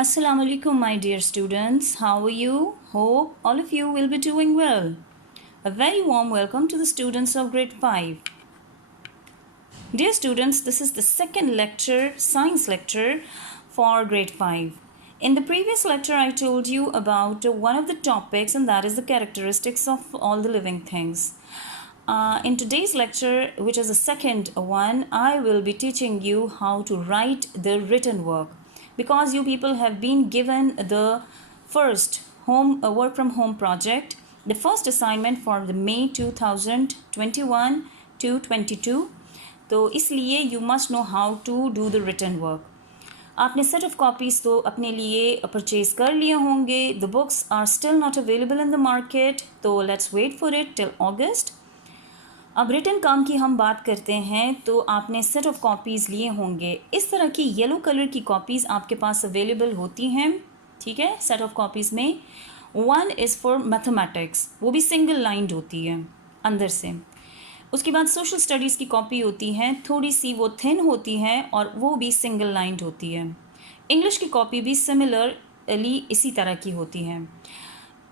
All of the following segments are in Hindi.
Assalamu alaikum, my dear students. How are you? Hope all of you will be doing well. A very warm welcome to the students of grade 5. Dear students, this is the second lecture, science lecture for grade 5. In the previous lecture, I told you about one of the topics, and that is the characteristics of all the living things. In today's lecture, which is the second one, I will be teaching you how to write the written work, because you people have been given the first work from home project, the first assignment for the May 2021 to 22. तो इसलिए you must know how to do the written work. आपने सेट ऑफ कॉपीज़ तो अपने लिए परचेज़ कर लिए होंगे. The books are still not available in the market, तो let's wait for it till August. अब रिटन काम की हम बात करते हैं, तो आपने सेट ऑफ कॉपीज़ लिए होंगे. इस तरह की येलो कलर की कॉपीज़ आपके पास अवेलेबल होती हैं. ठीक है, सेट ऑफ कॉपीज़ में वन इज़ फॉर मैथमेटिक्स, वो भी सिंगल लाइंड होती है अंदर से. उसके बाद सोशल स्टडीज़ की कॉपी होती है, थोड़ी सी वो थिन होती है और वो भी सिंगल लाइंड होती है. इंग्लिश की कॉपी भी सिमिलरली इसी तरह की होती है.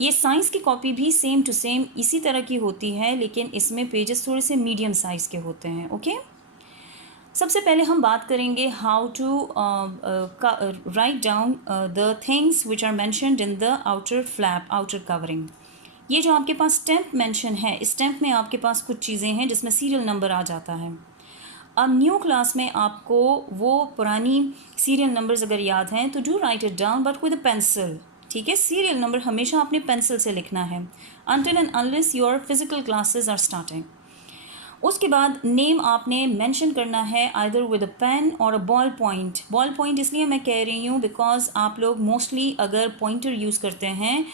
ये साइंस की कॉपी भी सेम टू सेम इसी तरह की होती है, लेकिन इसमें पेजेस थोड़े से मीडियम साइज़ के होते हैं. ओके, सबसे पहले हम बात करेंगे how to write down the things which are mentioned in the outer flap, outer covering. ये जो आपके पास स्टैम्प मेंशन है, इस स्टैम्प में आपके पास कुछ चीज़ें हैं जिसमें सीरियल नंबर आ जाता है. अब न्यू क्लास में आपको वो पुरानी सीरियल नंबर्स अगर याद हैं तो do write it down, but with a pencil. ठीक है, सीरियल नंबर हमेशा आपने पेंसिल से लिखना है until and unless your physical classes are starting. उसके बाद नेम आपने मेंशन करना है आइदर विद अ पेन और a ball point. Ball point इसलिए मैं कह रही हूँ बिकॉज आप लोग मोस्टली अगर पॉइंटर यूज़ करते हैं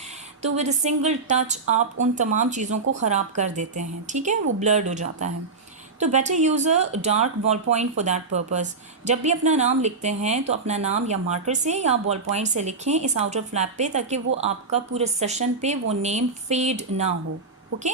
तो विद अ सिंगल टच आप उन तमाम चीज़ों को ख़राब कर देते हैं. ठीक है, वो ब्लर्ड हो जाता है. तो better use a dark ball point for that purpose. जब भी अपना नाम लिखते हैं तो अपना नाम या मार्कर से या बॉल पॉइंट से लिखें इस आउटर फ्लैप पे, ताकि वो आपका पूरे सेशन पे वो नेम फेड ना हो. ओके,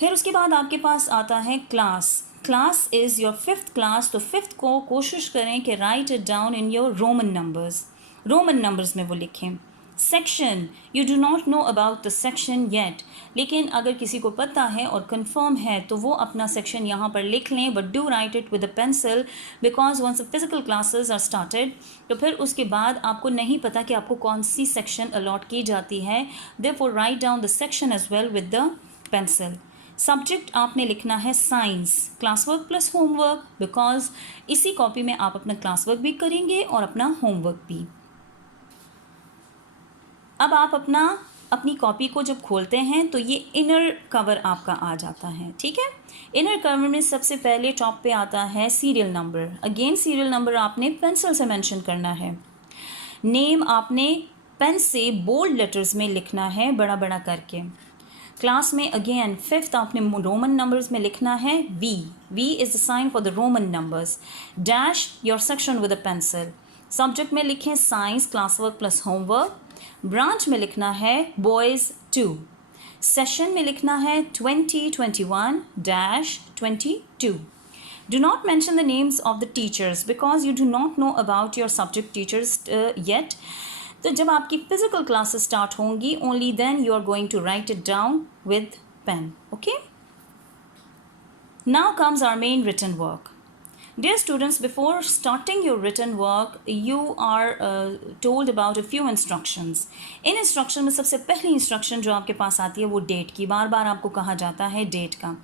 फिर उसके बाद आपके पास आता है class. Class is your fifth class. तो फिफ्थ को कोशिश करें कि right it down in your Roman numbers. Roman numbers में वो लिखें. Section, you do not know about the section yet, लेकिन अगर किसी को पता है और कंफर्म है तो वो अपना सेक्शन यहाँ पर लिख लें, but do write it with a pencil because once physical classes are started तो फिर उसके बाद आपको नहीं पता कि आपको कौन सी सेक्शन अलॉट की जाती है. Therefore write down the section as well with the pencil. Subject आपने लिखना है science, class work plus homework, because इसी कॉपी में आप अपना क्लास वर्क भी करेंगे और अपना होमवर्क भी. अब आप अपनी कॉपी को जब खोलते हैं तो ये इनर कवर आपका आ जाता है. ठीक है, इनर कवर में सबसे पहले टॉप पे आता है serial number. Again serial number आपने पेंसिल से मेंशन करना है. नेम आपने पेन से बोल्ड लेटर्स में लिखना है, बड़ा बड़ा करके. क्लास में अगेन फिफ्थ आपने रोमन नंबर्स में लिखना है V. V is the sign for the Roman numbers. Dash your section with a pencil. Subject में लिखें science, class work plus homework. Branch में लिखना है बॉयज़ 2. सेशन में लिखना है 2021-22. Do not mention the names of the teachers because you do not know about your subject teachers yet. तो जब आपकी फिजिकल क्लासेस स्टार्ट होंगी only then you are going to write it down with pen. Okay, now comes our main written work. Dear students, before starting your written work, you are told about a few instructions. In instruction में सबसे पहली instruction जो आपके पास आती है वो डेट की. बार बार आपको कहा जाता है डेट का.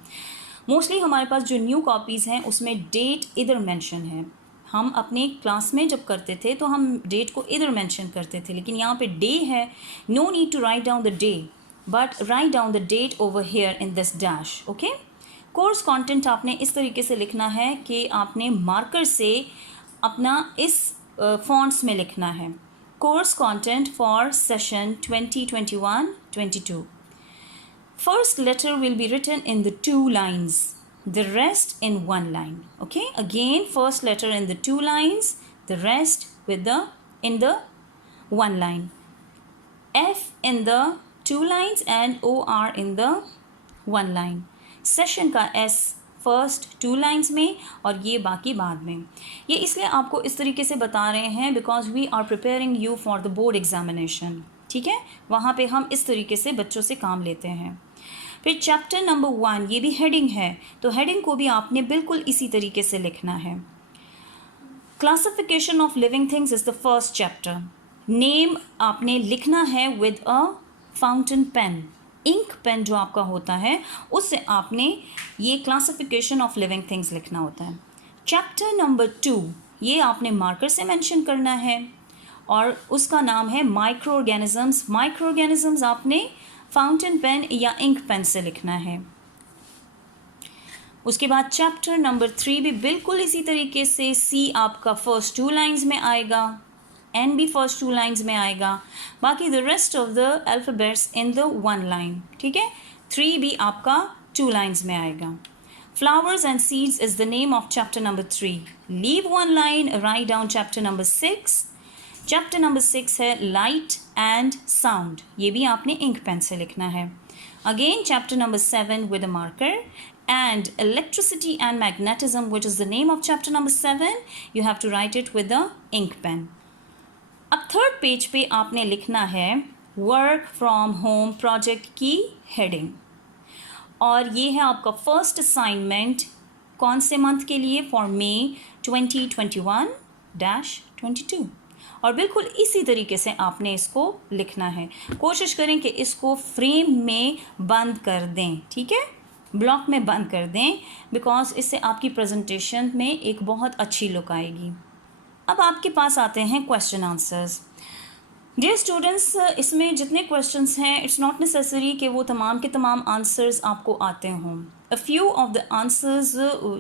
मोस्टली हमारे पास जो न्यू कॉपीज़ हैं उसमें डेट इधर मेंशन है. हम अपने क्लास में जब करते थे तो हम डेट को इधर मेंशन करते थे, लेकिन यहाँ पे डे है. No need to write down the day, but write down the date over here in this dash. Okay, course content आपने इस तरीके से लिखना है कि आपने मार्कर से अपना इस फॉन्ट्स में लिखना है. Course content for session 2021-22. First letter will be written in the 2 lines, the rest in 1 line. Okay, again first letter in the 2 lines, the rest in the 1 line. F in the 2 lines and OR in the 1 line. Session का S फर्स्ट 2 लाइन्स में और ये बाकी बाद में। ये इसलिए आपको इस तरीके से बता रहे हैं because we are preparing you for the board examination, ठीक है। वहाँ पे हम इस तरीके से बच्चों से काम लेते हैं। फिर चैप्टर नंबर 1, ये भी हेडिंग है, तो हेडिंग को भी आपने बिल्कुल इसी तरीके से लिखना है। Classification of living things is the first chapter. Name आपने लिखना है with a fountain pen, ink pen जो आपका होता है उससे आपने ये क्लासिफिकेशन ऑफ लिविंग थिंग्स लिखना होता है। चैप्टर नंबर 2, ये आपने मार्कर से मेंशन करना है और उसका नाम है माइक्रो ऑर्गेनिजम्स। माइक्रो ऑर्गेनिजम्स आपने फाउंटेन पेन या इंक पेन से लिखना है। उसके बाद चैप्टर नंबर 3 भी बिल्कुल इसी तरीके से, सी आपका फर्स्ट 2 लाइन्स में आएगा, एन भी फर्स्ट 2 लाइन्स में आएगा, बाकी the rest of the alphabets in the 1 line, ठीक है। 3 भी आपका 2 लाइन्स में आएगा। Flowers and seeds is the name of chapter number 3। Leave 1 line, write down chapter number 6। Chapter number 6 है लाइट एंड साउंड, ये भी आपने इंक पेन से लिखना है। Again chapter number 7 with a marker, and electricity and magnetism, which is the name of chapter number 7, you have to write it with the ink pen. अब थर्ड पेज पे आपने लिखना है वर्क फ्रॉम होम प्रोजेक्ट की हेडिंग, और ये है आपका फर्स्ट असाइनमेंट कौन से मंथ के लिए, फॉर मई 2021-22, और बिल्कुल इसी तरीके से आपने इसको लिखना है। कोशिश करें कि इसको फ्रेम में बंद कर दें, ठीक है, ब्लॉक में बंद कर दें, बिकॉज इससे आपकी प्रेजेंटेशन में एक बहुत अच्छी लुक आएगी। अब आपके पास आते हैं क्वेश्चन आंसर्स। डियर स्टूडेंट्स, इसमें जितने क्वेश्चंस हैं इट्स नॉट नेसेसरी कि वो तमाम के तमाम आंसर्स आपको आते हों। A few of the answers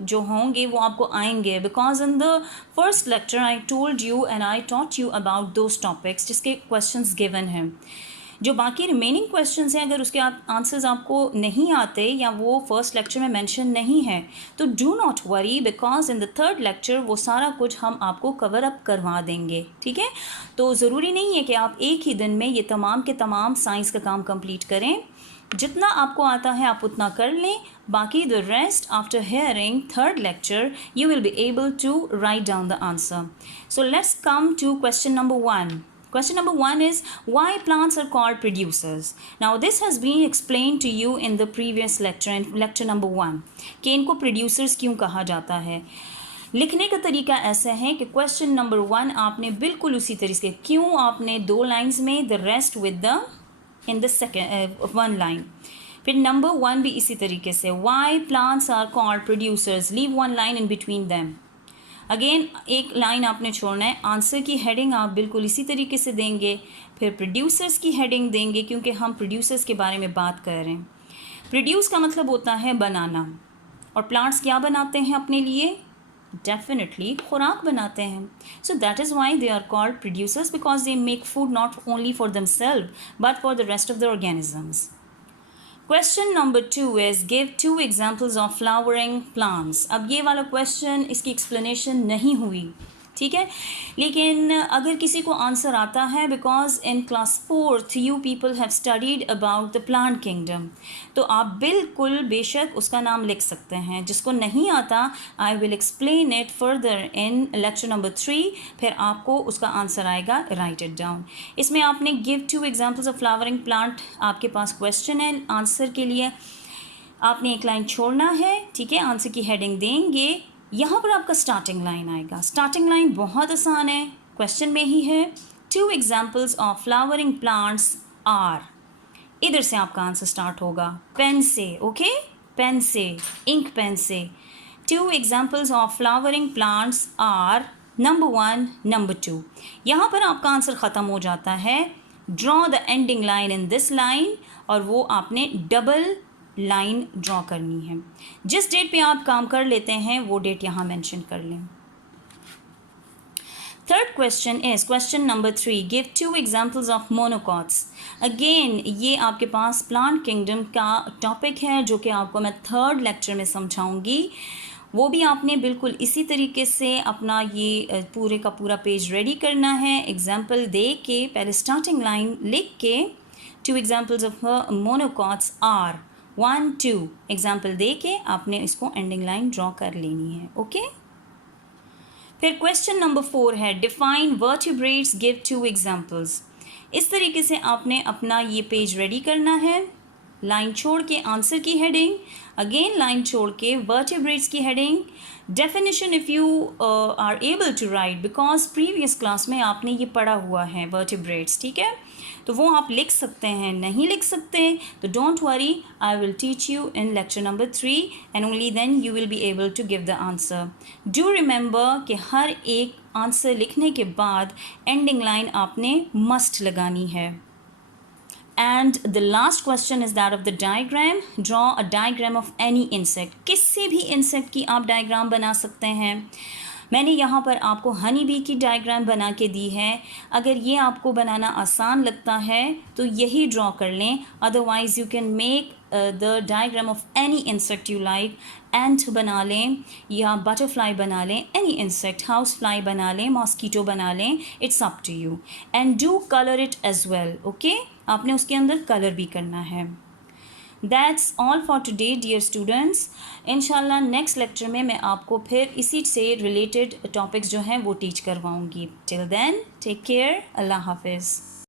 जो होंगे वो आपको आएंगे, because in the first lecture I told you and I taught you about those topics जिसके क्वेश्चंस गिवन हैं। जो बाकी रिमेनिंग क्वेश्चंस हैं, अगर उसके आंसर्स आपको नहीं आते या वो फर्स्ट लेक्चर में मेंशन नहीं है तो do not worry, because in the third lecture वो सारा कुछ हम आपको कवर अप करवा देंगे, ठीक है। तो ज़रूरी नहीं है कि आप एक ही दिन में ये तमाम के तमाम साइंस का काम कंप्लीट करें। जितना आपको आता है आप उतना कर लें, बाकी the rest after hearing third lecture you will be able to write down the answer. So let's come to question number 1. Question number 1 is why plants are called producers. Now this has been explained to you in the previous lecture, in lecture number 1, कि इनको producers क्यों कहा जाता है। लिखने का तरीका ऐसा है कि क्वेश्चन नंबर 1 आपने बिल्कुल उसी तरीके से, क्यों आपने 2 लाइन्स में, the rest with the in the second 1 line. फिर नंबर 1 भी इसी तरीके से, why plants are called producers, leave 1 line in between them. Again एक लाइन आपने छोड़ना है। आंसर की हेडिंग आप बिल्कुल इसी तरीके से देंगे, फिर प्रोड्यूसर्स की हेडिंग देंगे क्योंकि हम प्रोड्यूसर्स के बारे में बात कर रहे हैं। प्रोड्यूस का मतलब होता है बनाना, और प्लांट्स क्या बनाते हैं अपने लिए, डेफिनेटली खुराक बनाते हैं। So that is why they are called producers, because they make food not only for themself but for the rest of the organisms. Question number 2 is give 2 examples of flowering plants. अब ये वाला क्वेश्चन, इसकी एक्सप्लेनेशन नहीं हुई, ठीक है, लेकिन अगर किसी को आंसर आता है, because in class 4th you people have studied about the plant kingdom, तो आप बिल्कुल बेशक उसका नाम लिख सकते हैं। जिसको नहीं आता, I will explain it further in lecture number 3, फिर आपको उसका आंसर आएगा, राइट इट डाउन। इसमें आपने give 2 examples of flowering plant, आपके पास क्वेश्चन है, आंसर के लिए आपने एक लाइन छोड़ना है, ठीक है, आंसर की हेडिंग देंगे, यहाँ पर आपका स्टार्टिंग लाइन आएगा। स्टार्टिंग लाइन बहुत आसान है, क्वेश्चन में ही है, 2 examples of flowering plants are, इधर से आपका आंसर स्टार्ट होगा, पेन से, ओके, पेन से, इंक पेन से। 2 examples of flowering plants are number 1, number 2। यहाँ पर आपका आंसर ख़त्म हो जाता है। Draw the ending line in this line, और वो आपने डबल लाइन ड्रॉ करनी है। जिस डेट पे आप काम कर लेते हैं वो डेट यहाँ मेंशन कर लें। Third question is question number 3, give 2 examples of monocots. Again ये आपके पास प्लांट किंगडम का टॉपिक है जो कि आपको मैं थर्ड लेक्चर में समझाऊंगी। वो भी आपने बिल्कुल इसी तरीके से अपना ये पूरे का पूरा पेज रेडी करना है, एग्जाम्पल दे के, पहले स्टार्टिंग लाइन लिख के, 2 examples of monocots are, 1 2 example दे के आपने इसको एंडिंग लाइन ड्रॉ कर लेनी है. ओके. फिर क्वेश्चन नंबर 4 है डिफाइन वर्टिब्रेट्स, गिव 2 एग्जाम्पल्स. इस तरीके से आपने अपना ये पेज रेडी करना है. लाइन छोड़ के आंसर की हेडिंग, अगेन लाइन छोड़ के वर्टिब्रेट्स की heading, definition if you are able to write, because previous class में आपने ये पढ़ा हुआ है वर्टिब्रेट्स. ठीक है, तो वो आप लिख सकते हैं. नहीं लिख सकते तो don't worry, I will teach you in lecture number 3 and only then you will be able to give the answer. Do remember कि हर एक आंसर लिखने के बाद एंडिंग लाइन आपने मस्ट लगानी है. And the last question is that of the diagram. Draw a diagram of any insect. किसी भी insect की आप डायग्राम बना सकते हैं. मैंने यहाँ पर आपको हनी बी की डायग्राम बना के दी है. अगर ये आपको बनाना आसान लगता है तो यही ड्रॉ कर लें. Otherwise you can make the diagram of any insect you like. Ant बना लें या बटरफ्लाई बना लें, एनी इंसेक्ट, हाउस फ्लाई बना लें, मॉस्कीटो बना लें, it's up to you. And do colour it as well. Okay, आपने उसके अंदर कलर भी करना है. That's all for today dear students. इंशाल्लाह नेक्स्ट लेक्चर में मैं आपको फिर इसी से रिलेटेड टॉपिक्स जो हैं वो टीच करवाऊँगी. Till then take care. अल्लाह हाफिज़.